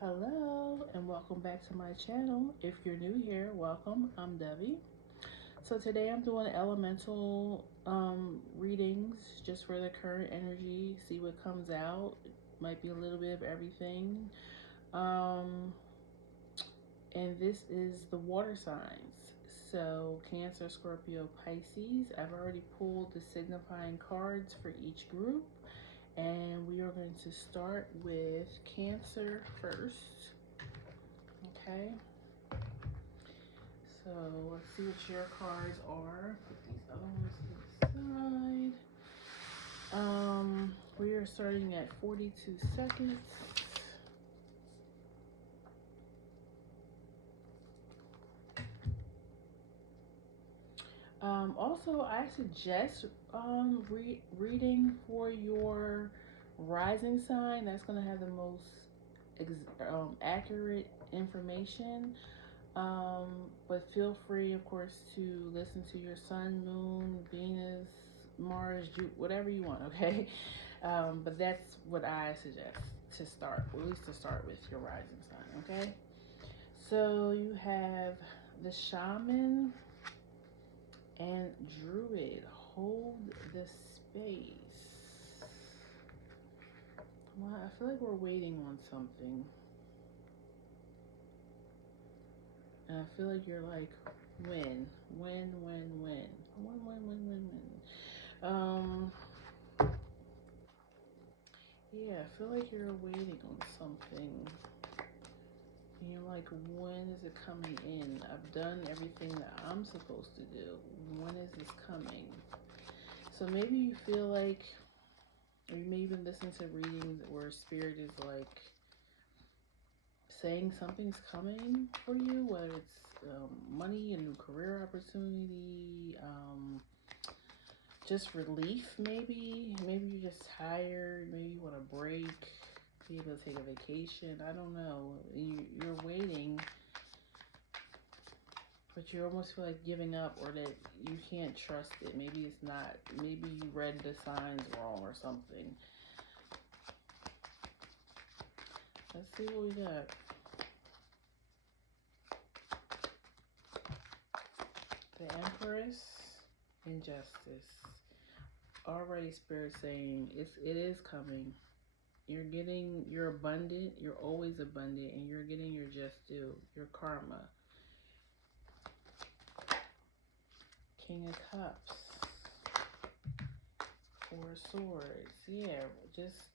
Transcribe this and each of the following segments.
Hello and welcome back to my channel. If you're new here, welcome. I'm Debbie. So today I'm doing elemental readings just for the current energy, see what comes out. Might be a little bit of everything. Um, and this is the water signs. So Cancer, Scorpio, Pisces. I've already pulled the signifying cards for each group. And we are going to start with Cancer first. Okay. So let's see what your cards are. Put these other ones to the side. We are starting at 42 seconds. Also, I suggest reading for your rising sign. That's going to have the most accurate information. But feel free, of course, to listen to your sun, moon, Venus, Mars, Jupiter, whatever you want, okay? But that's what I suggest to start, at least to start with your rising sign, okay? So you have the shaman and druid. Hold the space. Well, I feel like we're waiting on something. And I feel like you're like, when? Yeah, I feel like you're waiting on something. And you're like, when is it coming in? I've done everything that I'm supposed to do. When is this coming? So maybe you feel like, or you may even listen to readings where spirit is like saying something's coming for you, whether it's money, a new career opportunity, just relief maybe. Maybe you're just tired, maybe you want a break, be able to take a vacation. I don't know. You're waiting, but you almost feel like giving up, or that you can't trust it. Maybe it's not, maybe you read the signs wrong or something. Let's see what we got. The Empress, Injustice. Already Spirit saying it is coming. You're abundant, you're always abundant, and you're getting your just due, your karma. King of Cups. Four Swords. Yeah, just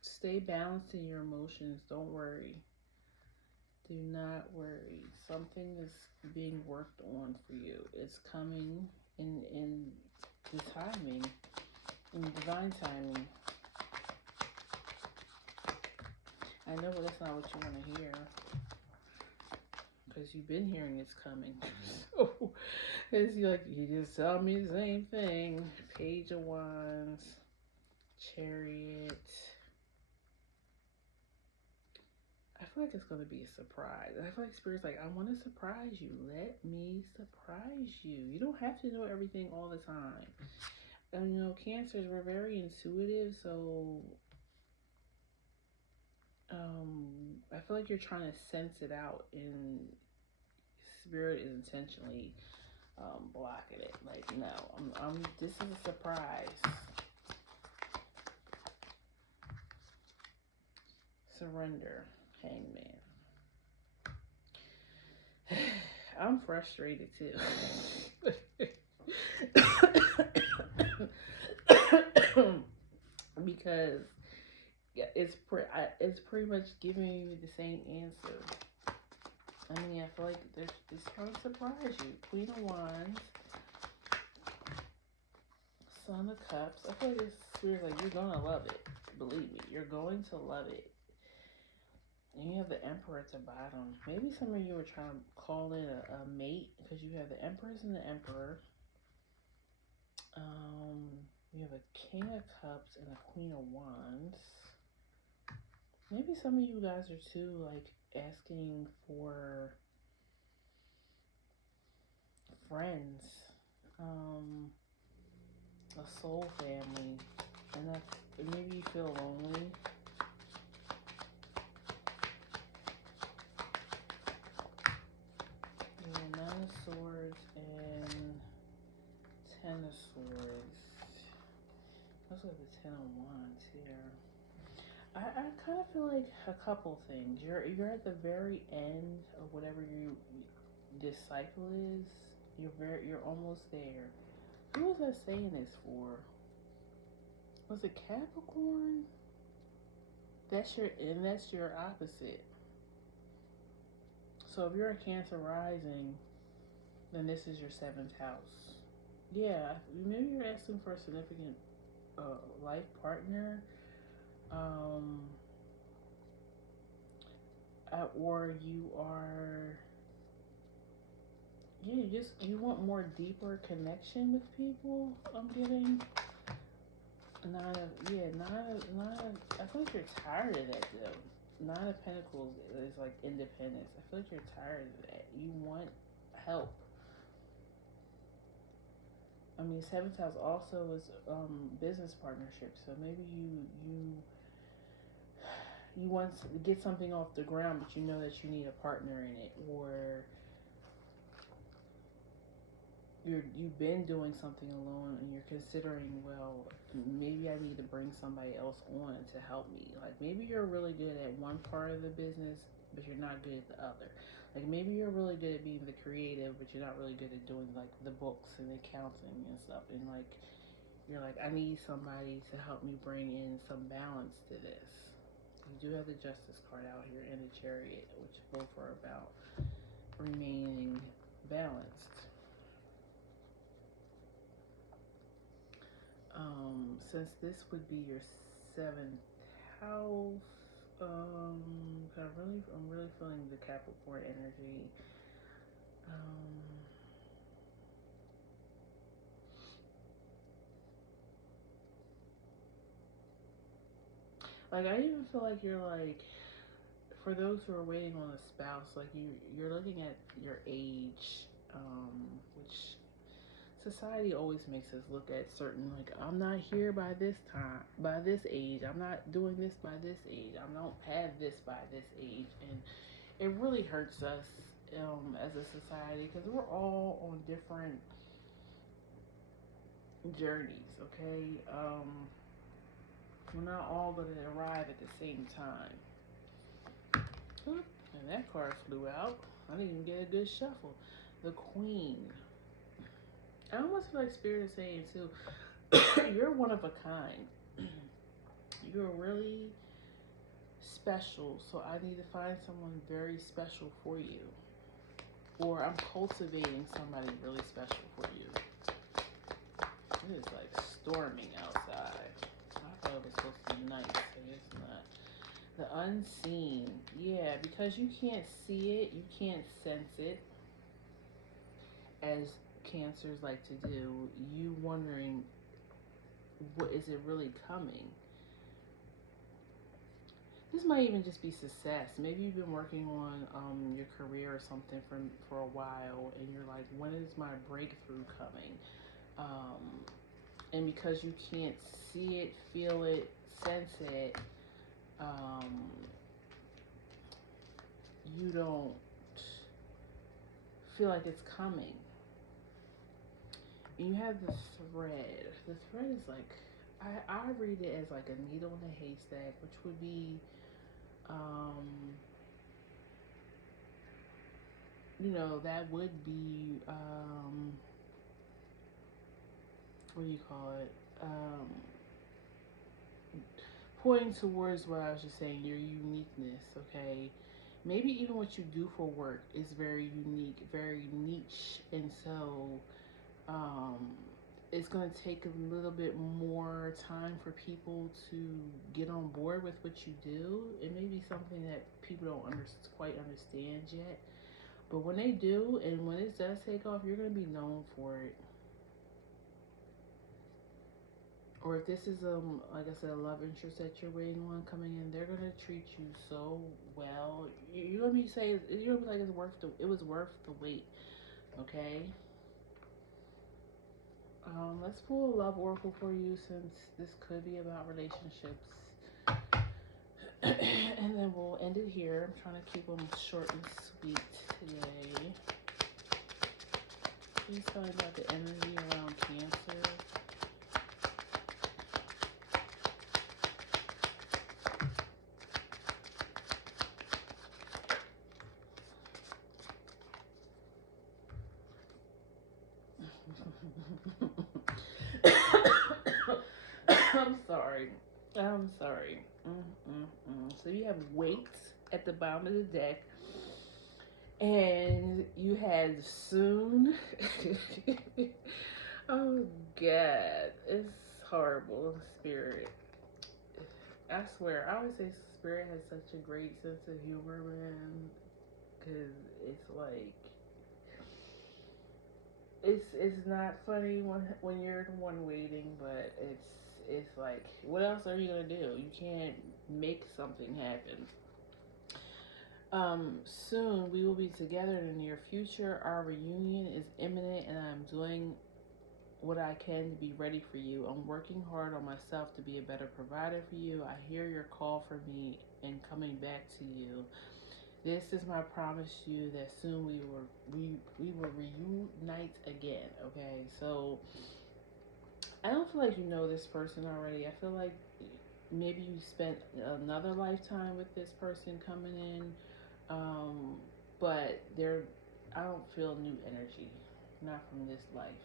stay balanced in your emotions. Don't worry. Do not worry. Something is being worked on for you. It's coming in the timing, in divine timing. I know, but that's not what you want to hear, because you've been hearing it's coming. So it's like you just tell me the same thing. Page of Wands, Chariot. I feel like it's going to be a surprise. I feel like Spirit's like, I want to surprise you. Let me surprise you. You don't have to know everything all the time. And you know, Cancers, we're very intuitive, so I feel like you're trying to sense it out, and Spirit is intentionally blocking it. Like, no, this is a surprise. Surrender, Hangman. I'm frustrated too. Because yeah, it's pretty much giving you the same answer. I mean, I feel like it's trying to surprise you. Queen of Wands, Son of Cups. I feel like this spirit like, you're gonna love it. Believe me, you're going to love it. And you have the Emperor at the bottom. Maybe some of you are trying to call in a mate, because you have the Empress and the Emperor. You have a King of Cups and a Queen of Wands. Maybe some of you guys are too, like, asking for friends, a soul family, and maybe you feel lonely. also have the Ten of Wands here. I kind of feel like a couple things. You're at the very end of whatever this cycle is. You're almost there. Who was I saying this for? Was it Capricorn? That's your opposite. So if you're a Cancer rising, then this is your 7th house. Yeah, maybe you're asking for a significant life partner. Or you are, yeah, you want more deeper connection with people. I'm getting I feel like you're tired of that though. 9 of Pentacles is like independence. I feel like you're tired of that. You want help. I mean, 7th house also is business partnerships. So maybe you want to get something off the ground, but you know that you need a partner in it, or you've been doing something alone and you're considering, well, maybe I need to bring somebody else on to help me. Like maybe you're really good at one part of the business, but you're not good at the other. Like maybe you're really good at being the creative, but you're not really good at doing like the books and accounting and stuff. And like you're like, I need somebody to help me bring in some balance to this. You do have the Justice card out here and the Chariot, which both are about remaining balanced. Since this would be your 7th house, I'm really feeling the Capricorn energy. Like I even feel like you're like, for those who are waiting on a spouse, like you're looking at your age, which society always makes us look at certain, like, I'm not here by this time, by this age, I'm not doing this by this age, I don't have this by this age, and it really hurts us as a society because we're all on different journeys, okay? We're not all going to arrive at the same time. And that card flew out. I didn't even get a good shuffle. The Queen. I almost feel like Spirit is saying too, you're one of a kind. You're really special, so I need to find someone very special for you. Or I'm cultivating somebody really special for you. It is like storming outside. I thought it was supposed to be nice, but it's not. The unseen. Yeah, because you can't see it, you can't sense it, as Cancers like to do. You wondering, what is it really coming? This might even just be success. Maybe you've been working on your career or something for a while, and you're like, when is my breakthrough coming? And because you can't see it, feel it, sense it, you don't feel like it's coming. And you have the thread. The thread is like, I read it as like a needle in a haystack, which would be, you know, that would be, what do you call it? Pointing towards what I was just saying, your uniqueness, okay? Maybe even what you do for work is very unique, very niche, and so it's going to take a little bit more time for people to get on board with what you do. It may be something that people don't quite understand yet, but when they do, and when it does take off, you're going to be known for it. Or if this is like I said, a love interest that you're waiting on coming in, they're gonna treat you so well. You're gonna be saying, you're gonna be like, it was worth the wait. Okay. Let's pull a love oracle for you, since this could be about relationships. And then we'll end it here. I'm trying to keep them short and sweet today. Please tell me about the energy around Cancer. story. So you have weights at the bottom of the deck, and you had soon. Oh God, it's horrible. Spirit. I swear, I always say Spirit has such a great sense of humor, man. Cause it's like it's not funny when you're the one waiting, but it's like, what else are you gonna do? You can't make something happen. Soon we will be together in the near future. Our reunion is imminent, and I'm doing what I can to be ready for you. I'm working hard on myself to be a better provider for you. I hear your call for me and coming back to you. This is my promise to you that soon we will reunite again. Okay, so I don't feel like you know this person already. I feel like maybe you spent another lifetime with this person coming in, but I don't feel new energy, not from this life.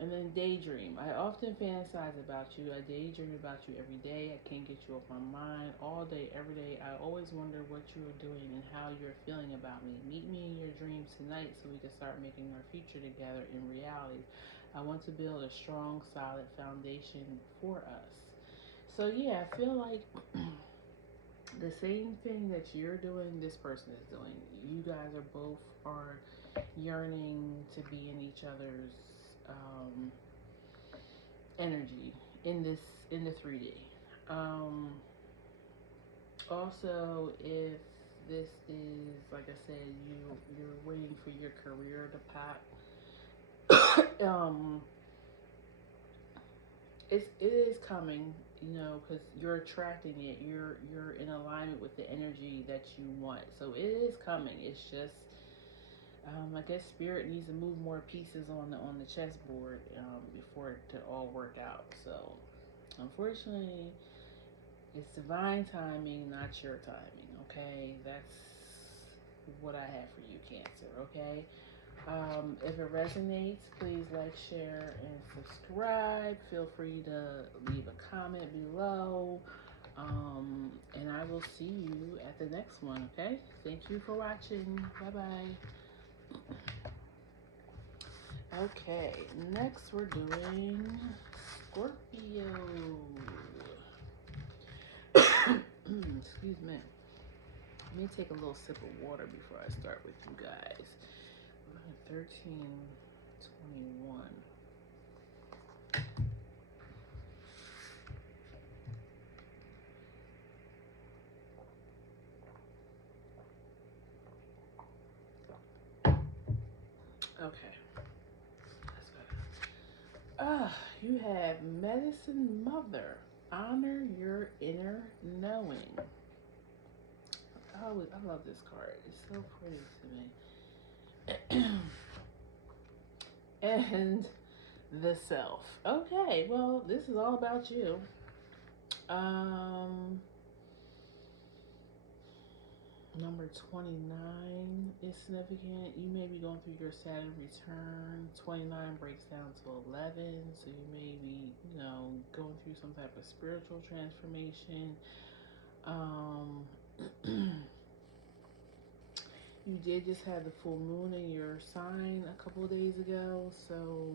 And then daydream. I often fantasize about you. I daydream about you every day. I can't get you off my mind all day, every day. I always wonder what you are doing and how you're feeling about me. Meet me in your dreams tonight so we can start making our future together in reality. I want to build a strong, solid foundation for us. So yeah, I feel like the same thing that you're doing, this person is doing. You guys are both are yearning to be in each other's energy in the 3D. Um, Also, if this is, like I said, you're waiting for your career to pop, it is coming, because you're attracting it. You're in alignment with the energy that you want, so it is coming. It's just, I guess Spirit needs to move more pieces on the chessboard before it to all work out. So, unfortunately, it's divine timing, not your timing. Okay, that's what I have for you, Cancer. Okay. If it resonates, please like, share, and subscribe. Feel free to leave a comment below. And I will see you at the next one, okay? Thank you for watching. Bye-bye. Okay, next we're doing Scorpio. Excuse me. Let me take a little sip of water before I start with you guys. 1321. Okay, that's better. You have Medicine Mother. Honor your inner knowing. I love this card. It's so pretty to me. And the Self. Okay, well, this is all about you. Number 29 is significant. You may be going through your Saturn return. 29 breaks down to 11, so you may be, going through some type of spiritual transformation. You did just have the full moon in your sign a couple of days ago, so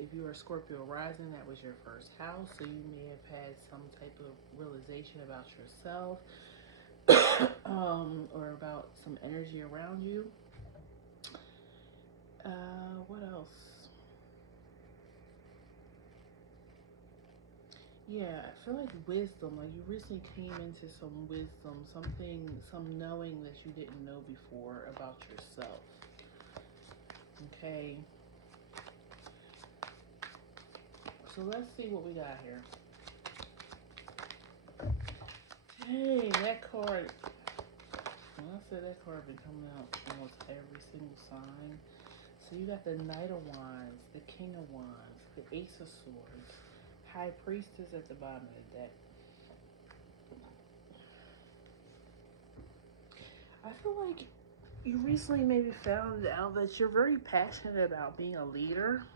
if you are Scorpio rising, that was your first house, so you may have had some type of realization about yourself or about some energy around you. What else? Yeah, I feel like wisdom, like you recently came into some wisdom, some knowing that you didn't know before about yourself. Okay. So let's see what we got here. Hey, that card. When I said that card been coming out almost every single sign. So you got the Knight of Wands, the King of Wands, the Ace of Swords, High Priestess at the bottom of the deck. I feel like you recently maybe found out that you're very passionate about being a leader.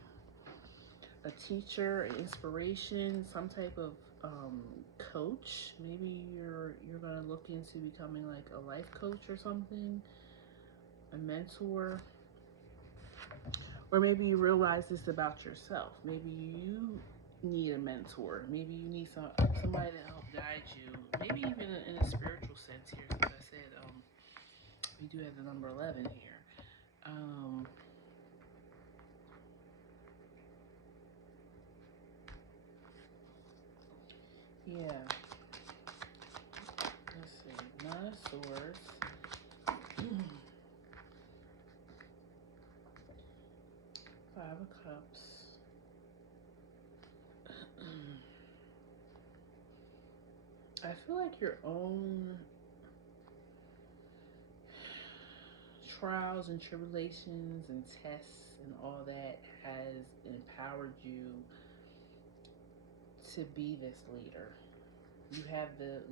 a teacher, an inspiration, some type of coach. Maybe you're gonna look into becoming like a life coach or something, a mentor. Or maybe you realize this about yourself. Maybe you need a mentor. Maybe you need somebody to help guide you. Maybe even in a spiritual sense here, because I said we do have the number 11 here. Yeah. Let's see. Nine of Swords. Five of Cups. I feel like your own trials and tribulations and tests and all that has empowered you to be this leader. You have the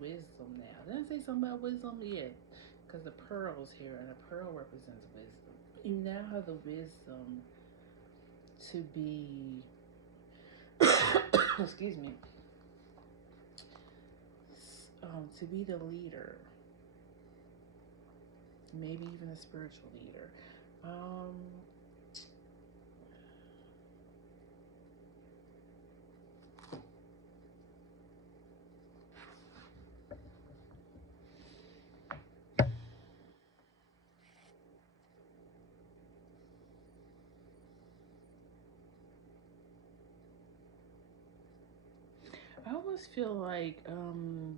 wisdom now. Did I say something about wisdom? Yeah, because the pearl's here, and a pearl represents wisdom. You now have the wisdom to be, excuse me, to be the leader. Maybe even a spiritual leader. I always feel like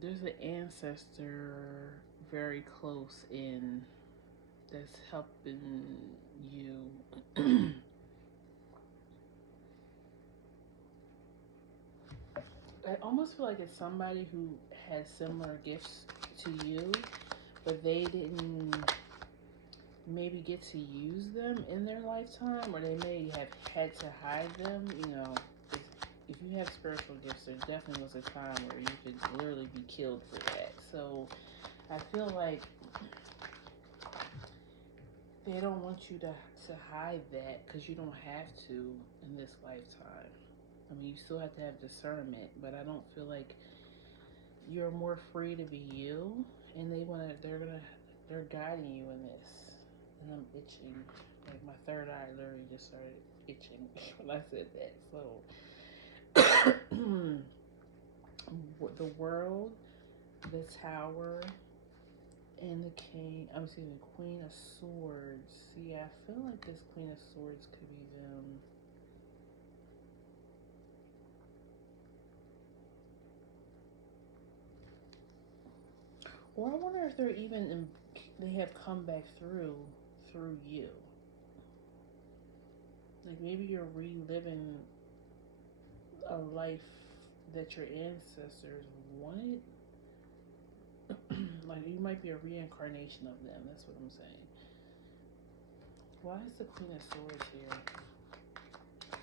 there's an ancestor very close in that's helping you. I almost feel like it's somebody who has similar gifts to you, but they didn't maybe get to use them in their lifetime, or they may have had to hide them. You know, if you have spiritual gifts, there definitely was a time where you could literally be killed for that. So I feel like they don't want you to hide that, because you don't have to in this lifetime. I mean, you still have to have discernment, but I don't feel like you're more free to be you, and they're guiding you in this. And I'm itching, like my third eye literally just started itching when I said that. So the World, the Tower, and the Queen of Swords. Yeah, I feel like this Queen of Swords could be them. Or I wonder if they have come back through you. Like maybe you're reliving a life that your ancestors wanted. Like you might be a reincarnation of them. That's what I'm saying. Why is the Queen of Swords here?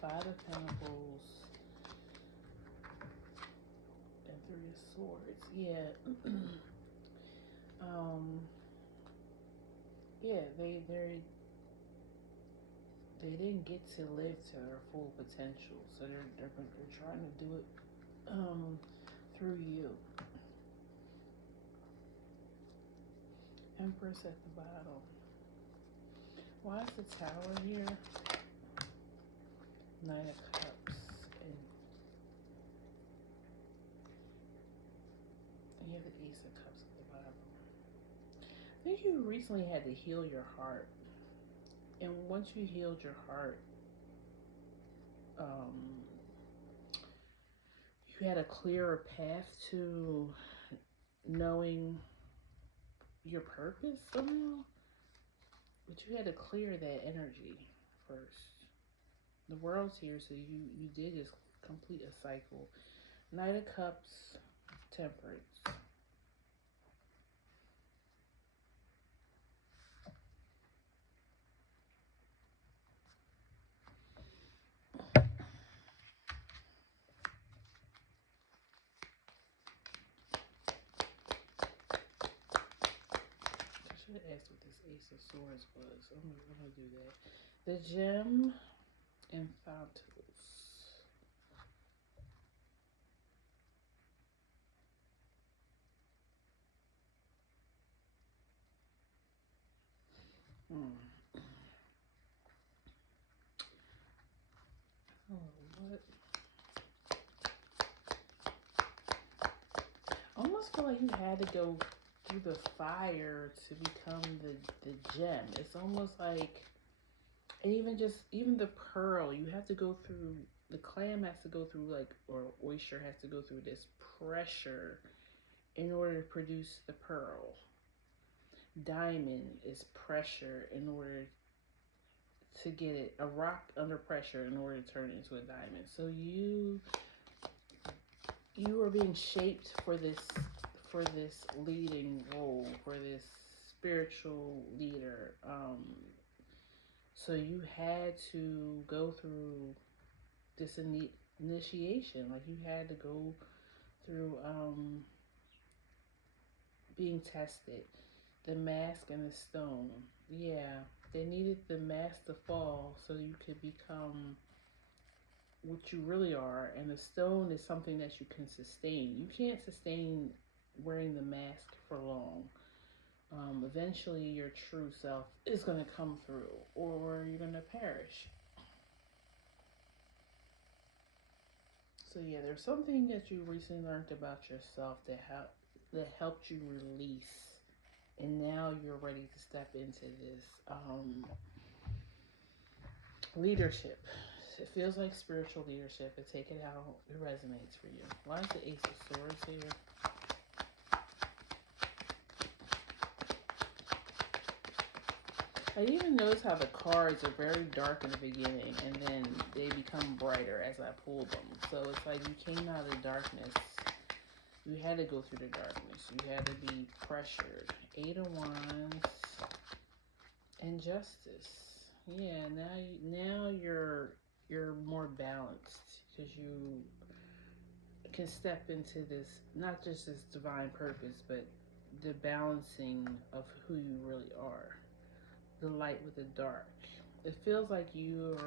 Five of Pentacles and Three of Swords. Yeah. Yeah, they didn't get to live to their full potential, so they're trying to do it through you. Empress at the bottom. Why is the Tower here? Nine of Cups, and you have the Ace of Cups at the bottom. I think you recently had to heal your heart, and once you healed your heart, you had a clearer path to knowing your purpose somehow, but you had to clear that energy first. The World's here, so you did just complete a cycle. Knight of Cups, Temperance. I should have asked what this Ace of Swords was. I'm gonna do that. The Gem and Fountains. feel like you had to go through the fire to become the gem. It's almost like, and even the pearl, you have to go through, the clam has to go through, like, or oyster has to go through this pressure in order to produce the pearl. Diamond is pressure in order to get it, a rock under pressure in order to turn it into a diamond. So you are being shaped for this leading role, for this spiritual leader. So you had to go through this initiation. Like, you had to go through being tested. The mask and the stone. Yeah, they needed the mask to fall so you could become what you really are. And the stone is something that you can sustain. You can't sustain wearing the mask for long. Eventually your true self is going to come through, or you're going to perish. So yeah, there's something that you recently learned about yourself that helped you release, and now you're ready to step into this leadership. It feels like spiritual leadership. But take it how it resonates for you. Why is the Ace of Swords here? I even notice how the cards are very dark in the beginning, and then they become brighter as I pull them. So it's like you came out of the darkness. You had to go through the darkness. You had to be pressured. 8 of Wands and Justice. Yeah, now you're more balanced, because you can step into this, not just this divine purpose, but the balancing of who you really are. The light with the dark. It feels like you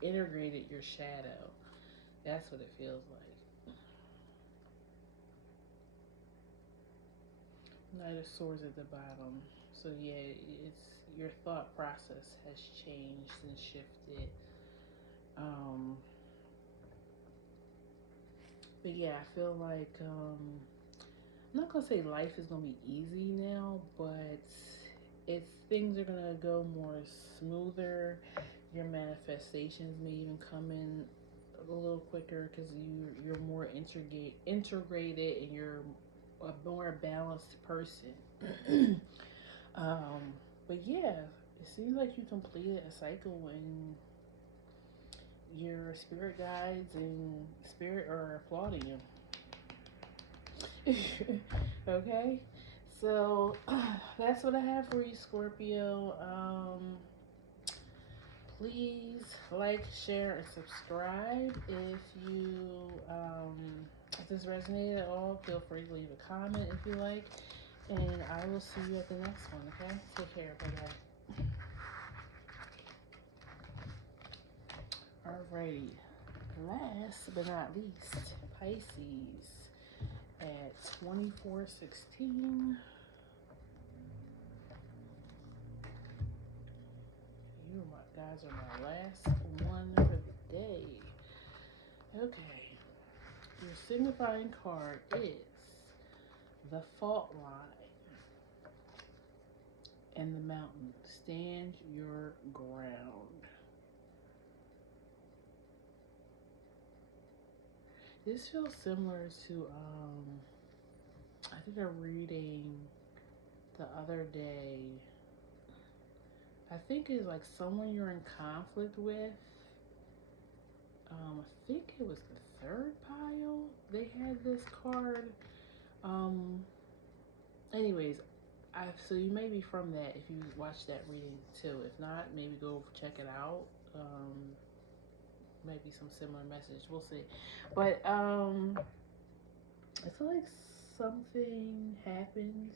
integrated your shadow. That's what it feels like. Knight of Swords at the bottom. So yeah, it's your thought process has changed and shifted. But yeah, I feel like I'm not gonna say life is gonna be easy now, but things are gonna go more smoother. Your manifestations may even come in a little quicker because you're more integrated, and you're a more balanced person. But yeah, it seems like you completed a cycle, and your spirit guides and spirit are applauding you. Okay, so that's what I have for you, Scorpio. Please like, share, and subscribe. If this resonated at all, feel free to leave a comment if you like, and I will see you at the next one. Okay, take care. Bye bye. Alrighty, last but not least, Pisces at 2416. You guys are my last one for the day. Okay, your signifying card is the fault line and the mountain. Stand your ground. This feels similar to I did a reading the other day. I think it's like someone you're in conflict with. I think it was the third pile. They had this card. Anyways, so you may be from that if you watched that reading too. If not, maybe go check it out. Maybe some similar message. We'll see. But I feel like something happened.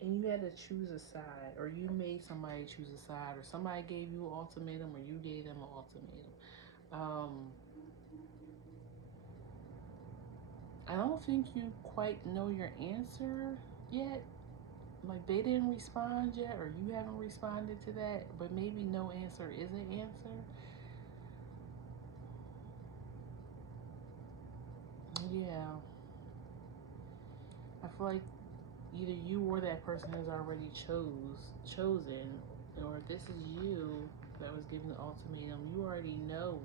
And you had to choose a side, or you made somebody choose a side, or somebody gave you an ultimatum, or you gave them an ultimatum. I don't think you quite know your answer yet. Like, they didn't respond yet, or you haven't responded to that, but maybe no answer is an answer. Yeah. I feel like either you or that person has already chosen, or if this is you that was given the ultimatum, you already know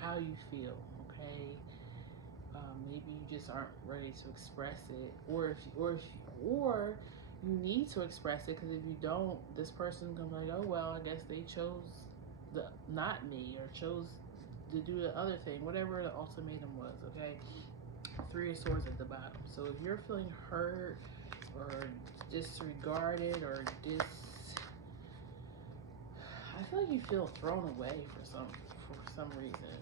how you feel. Okay, maybe you just aren't ready to express it, or you need to express it, because if you don't, this person's gonna be like, oh well, I guess they chose the not me, or chose to do the other thing, whatever the ultimatum was. Okay, Three of Swords at the bottom. So if you're feeling hurt or disregarded or I feel like you feel thrown away for some reason.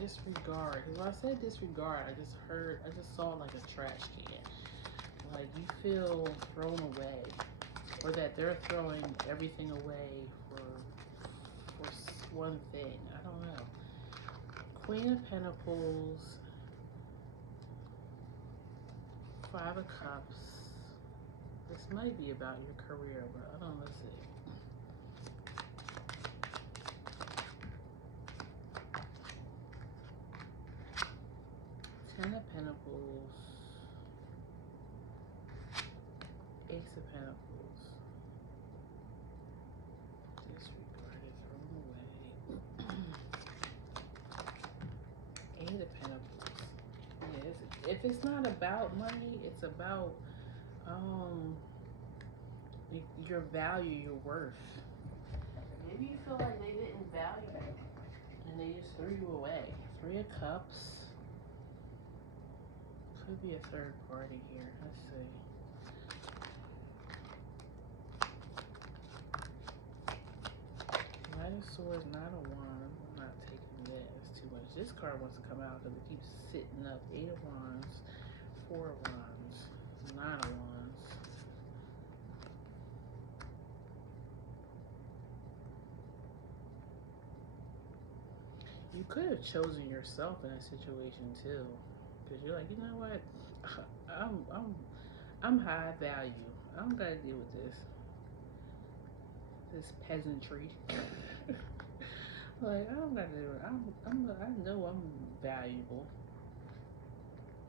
Disregard. Because when I said disregard, I just saw like a trash can. Like you feel thrown away, or that they're throwing everything away for one thing. I don't know. Queen of Pentacles, Five of Cups. This might be about your career, but I don't know. Let's see. Ten of Pentacles, Ace of Pentacles. Disregarded, thrown away. Eight of Pentacles. Yeah, if it's not about money, it's about your value, your worth. Maybe you feel like they didn't value you and they just threw you away. Three of Cups. Could be a third party here. Let's see. Knight of Swords, Knight of Wands. I'm not taking that. It's too much. This card wants to come out because it keeps sitting up. Eight of Wands, Four of Wands, Nine of Wands. You could have chosen yourself in a situation too, because you're like, you know what, I'm high value. I don't gotta deal with this peasantry. Like I don't gotta do it. I know I'm valuable.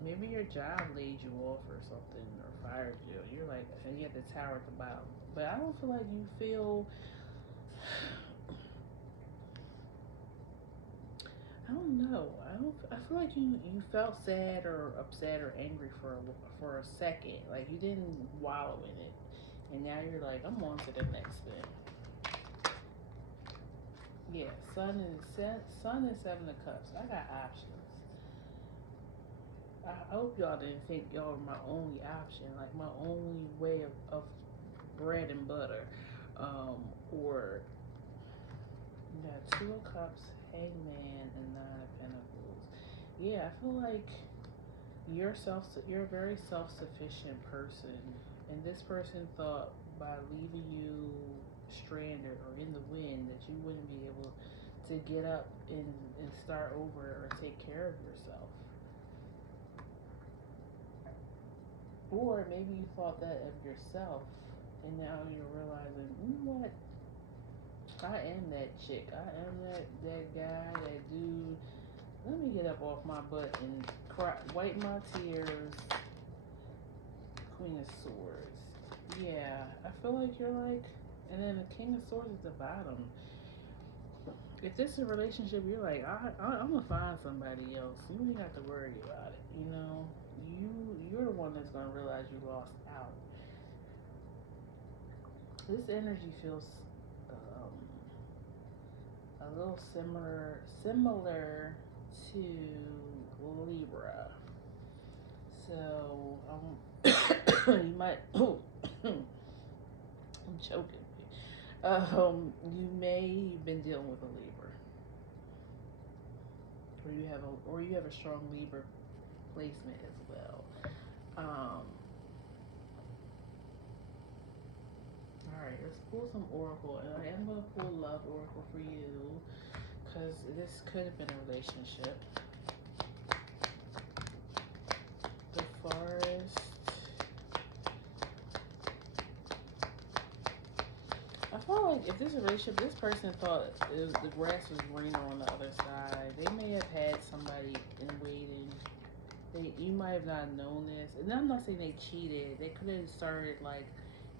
Maybe your job laid you off or something, or fired you. You're like, and you have the tower at the bottom. But I don't feel like you feel. I don't know. I feel like you felt sad or upset or angry for a second. Like you didn't wallow in it, and now you're like, I'm on to the next thing. Yeah, Sun and Seven of Cups. I got options. I hope y'all didn't think y'all were my only option, like my only way of bread and butter, or you got Two of Cups, Hangman, and Nine of Pentacles. Yeah, I feel like you're a very self-sufficient person, and this person thought by leaving you stranded or in the wind that you wouldn't be able to get up and start over or take care of yourself. Or maybe you thought that of yourself, and now you're realizing, you know what? I am that chick. I am that guy, that dude. Let me get up off my butt and cry, wipe my tears. Queen of Swords. Yeah, I feel like you're like, and then the King of Swords at the bottom. If this is a relationship, you're like, I'm gonna find somebody else. You ain't have to worry about it. You know, you're the one that's gonna realize you lost out. This energy feels a little similar to Libra. So you might. I'm choking. You may have been dealing with a Libra, or you have a strong Libra placement as well. All right, let's pull some Oracle, and I am going to pull Love Oracle for you, because this could have been a relationship. The Forest. I feel like if this relationship, this person thought the grass was greener on the other side. They may have had somebody in waiting. You might have not known this, and I'm not saying they cheated. They could have started like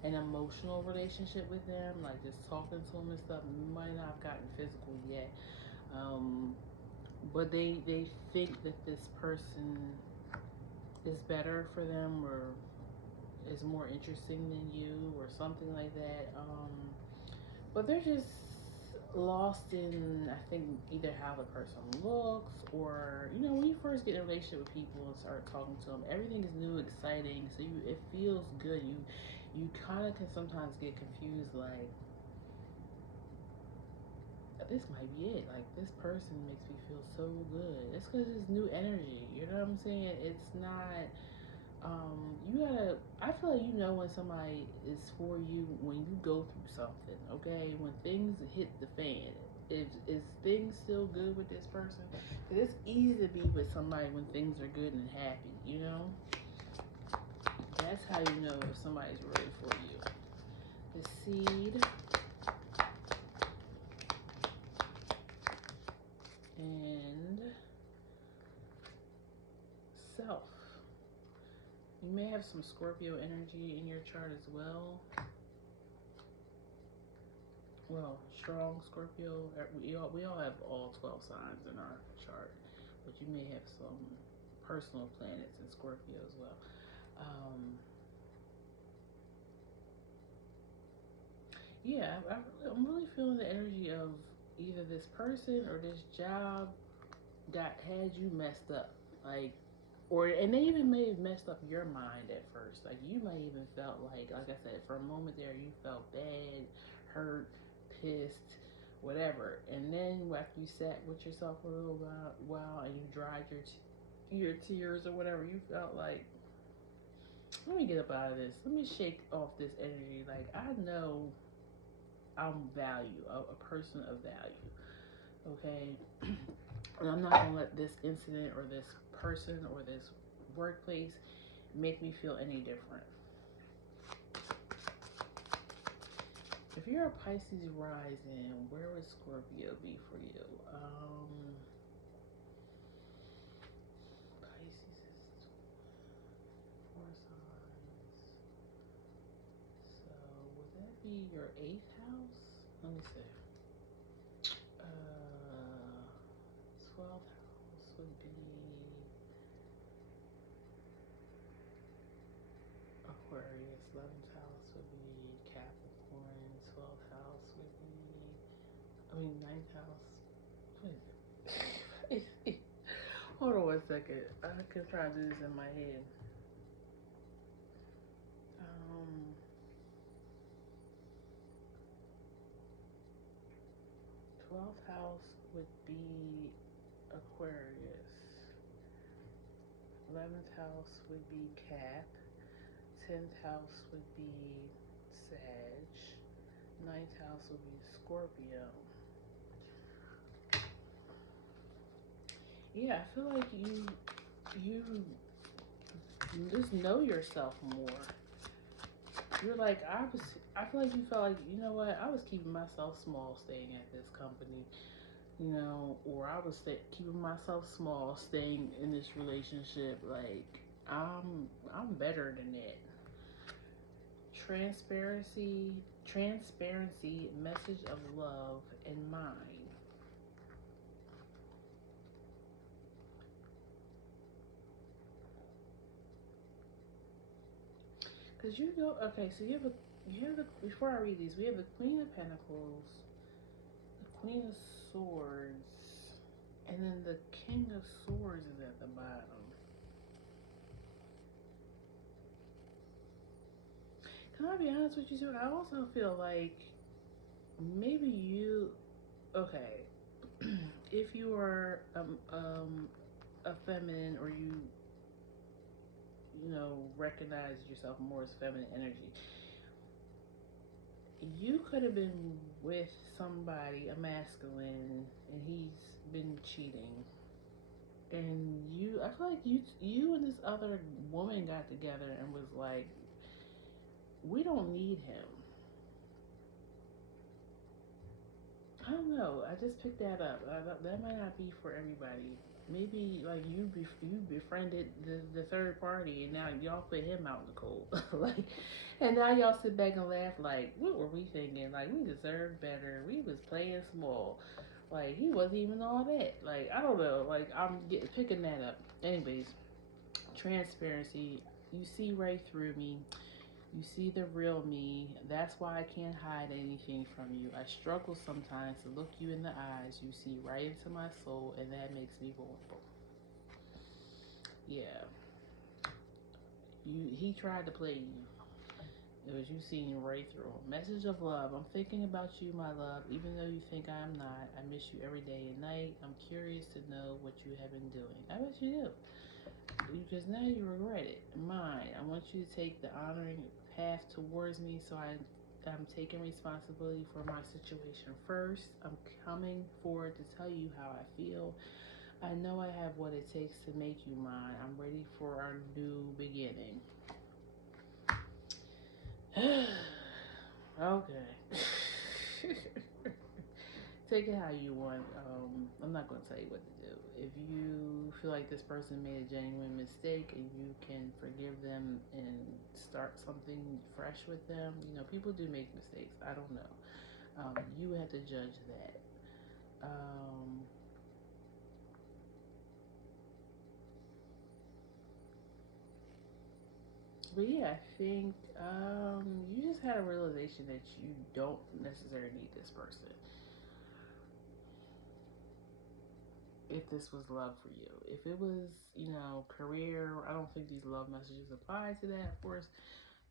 an emotional relationship with them, like just talking to them and stuff. Might not have gotten physical yet, but they think that this person is better for them or is more interesting than you or something like that. But they're just lost in, I think, either how the person looks or, when you first get in a relationship with people and start talking to them, everything is new, exciting, so it feels good. You kind of can sometimes get confused, like, this might be it. Like, this person makes me feel so good. It's because it's new energy. You know what I'm saying? It's not. I feel like when somebody is for you when you go through something, okay? When things hit the fan, is things still good with this person? Because it's easy to be with somebody when things are good and happy. That's how you know if somebody's ready for you. The seed. And self. You may have some Scorpio energy in your chart as well. Well, strong Scorpio. We all have all 12 signs in our chart, but you may have some personal planets in Scorpio as well. Yeah, I'm really feeling the energy of either this person or this job had you messed up, like, and they even may have messed up your mind at first. Like, you might even felt like I said, for a moment there, you felt bad, hurt, pissed, whatever. And then after you sat with yourself for a little while and you dried your tears or whatever, you felt like, let me get up out of this. Let me shake off this energy. Like, I know I'm a person of value. Okay? And I'm not gonna let this incident or this person or this workplace make me feel any different. If you're a Pisces rising, where would Scorpio be for you? Pisces is 4 signs. So would that be your 8th house? Let me see. 12th house would be Aquarius. 11th house would be Capricorn. 12th house would be, 9th house. What is it? Hold on 1 second. I can try to do this in my head. 12th house would be Aquarius. 11th house would be Cap. 10th house would be Sag. 9th house would be Scorpio. Yeah, I feel like you just know yourself more. You're like, I feel like you felt like, you know what, I was keeping myself small staying at this company, or I was keeping myself small staying in this relationship. Like, I'm better than that. Transparency, message of love and mind. Because okay, so you have the, before I read these, we have the Queen of Pentacles, the Queen of Swords, and then the King of Swords is at the bottom. Can I be honest with you too? I also feel like maybe okay, if you are a feminine, or you recognize yourself more as feminine energy, you could have been with somebody, a masculine, and he's been cheating. And I feel like you and this other woman got together and was like, we don't need him. don't know. I just picked that up. That might not be for everybody. Maybe like you befriended the third party, and now y'all put him out in the cold, like, and now y'all sit back and laugh like, what were we thinking? Like we deserved better. We was playing small. Like he wasn't even all that. Like I don't know. Like picking that up. Anyways, transparency. You see right through me. You see the real me. That's why I can't hide anything from you. I struggle sometimes to look you in the eyes. You see right into my soul, and that makes me vulnerable. Yeah. He tried to play you. It was you seeing right through him. Message of love. I'm thinking about you, my love. Even though you think I am not, I miss you every day and night. I'm curious to know what you have been doing. I bet you do. Because now you regret it. Mine. I want you to take the honoring path towards me, so I'm taking responsibility for my situation first. I'm coming forward to tell you how I feel. I know I have what it takes to make you mine. I'm ready for our new beginning. Okay. Take it how you want. I'm not going to tell you what to do. If you feel like this person made a genuine mistake and you can forgive them and start something fresh with them, people do make mistakes. I don't know. You have to judge that. But yeah, I think you just had a realization that you don't necessarily need this person. If this was love for you. If it was, career, I don't think these love messages apply to that, of course.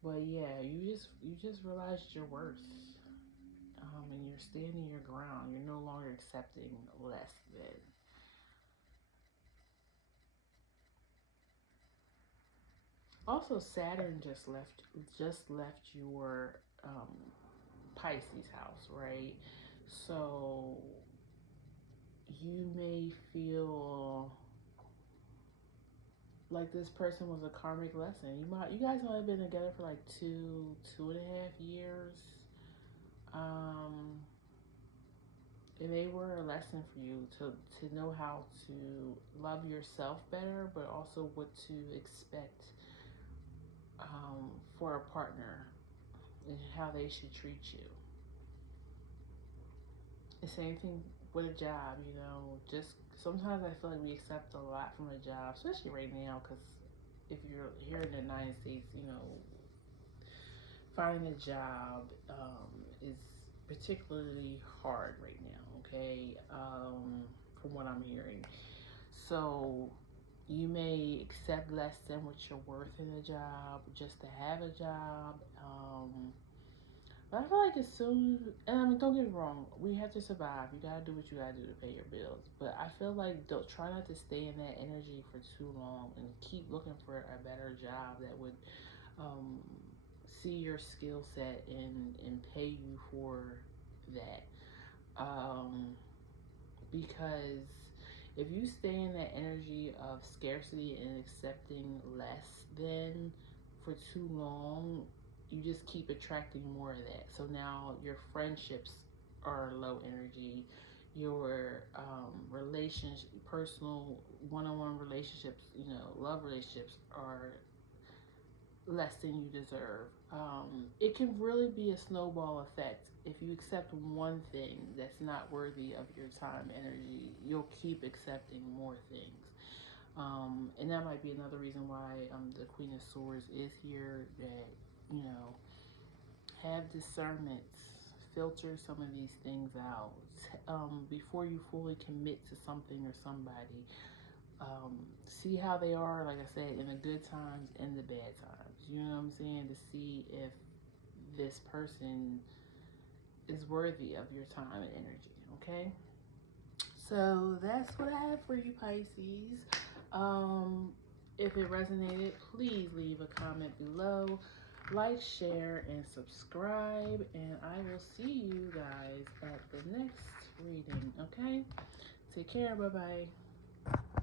But yeah, you just realized your worth, and you're standing your ground. You're no longer accepting less than. Also, Saturn just left your Pisces house, right? So you may feel like this person was a karmic lesson. You guys might have been together for like 2.5 years. Um, and they were a lesson for you to know how to love yourself better, but also what to expect for a partner and how they should treat you. The same thing with a job, just sometimes I feel like we accept a lot from a job, especially right now, because if you're here in the United States, finding a job is particularly hard right now, okay? From what I'm hearing. So you may accept less than what you're worth in a job just to have a job. But I feel like as soon, and I mean, don't get me wrong, we have to survive. You gotta do what you gotta do to pay your bills. But I feel like don't try not to stay in that energy for too long and keep looking for a better job that would um, see your skill set and pay you for that. Because if you stay in that energy of scarcity and accepting less than for too long, you just keep attracting more of that. So now your friendships are low energy, your relationship, personal one-on-one relationships, love relationships are less than you deserve. It can really be a snowball effect. If you accept one thing that's not worthy of your time, energy, you'll keep accepting more things. And that might be another reason why the Queen of Swords is here. That have discernment, filter some of these things out before you fully commit to something or somebody. See how they are, like I said, in the good times and the bad times. You know what I'm saying? To see if this person is worthy of your time and energy. Okay? So that's what I have for you, Pisces. If it resonated, please leave a comment below. Like, share, and subscribe. And I will see you guys at the next reading. Okay? Take care. Bye-bye.